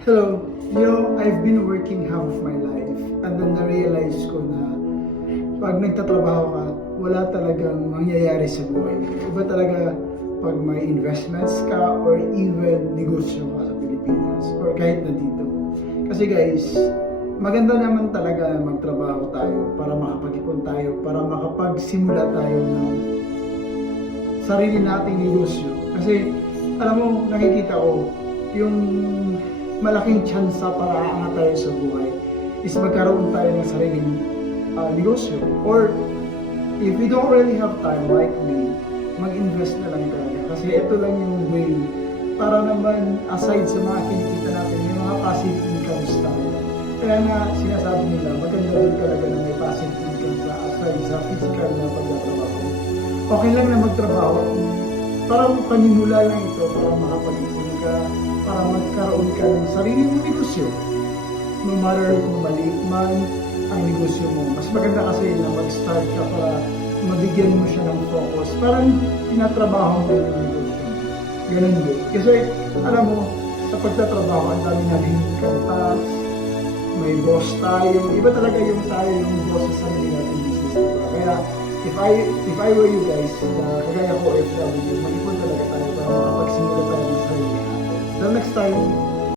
Hello. You know, I've been working half of my life and then na-realize ko na pag nagtatrabaho ka, wala talagang mangyayari sa buhay. Iba talaga pag may investments ka or even negosyo ka sa Pilipinas or kahit na dito. Kasi guys, maganda naman talaga na magtrabaho tayo para makapag-ipon tayo, para makapagsimula tayo ng sarili nating negosyo. Kasi, alam mo, nakikita ko, yung malaking tsansa para aangat tayo sa buhay is magkaroon tayo ng sariling ah, negosyo. Or, if we don't really have time like me, mag-invest na lang talaga. Kasi ito lang yung way para naman aside sa mga kinikita natin, may mga passive incomes tayo. Kaya nga sinasabi nila, maganda din talaga na may passive income ka aside sa physical na pagtatrabaho. Okay lang na magtrabaho. Parang panimula lang ito para makapag-ipon ka, magkaroon ka ng sarili mong negosyo. No matter kung maliit man ang negosyo mo. Mas maganda kasi na mag-start ka para mabigyan mo siya ng focus. Parang tinatrabaho mo yung negosyo. Ganun din. Kasi, alam mo, sa pagtatrabaho, ang dami natin kantas, may boss tayo. Iba talaga yung tayo yung boss sa sarili natin business. Kaya, if I if I were you guys, na Sorry.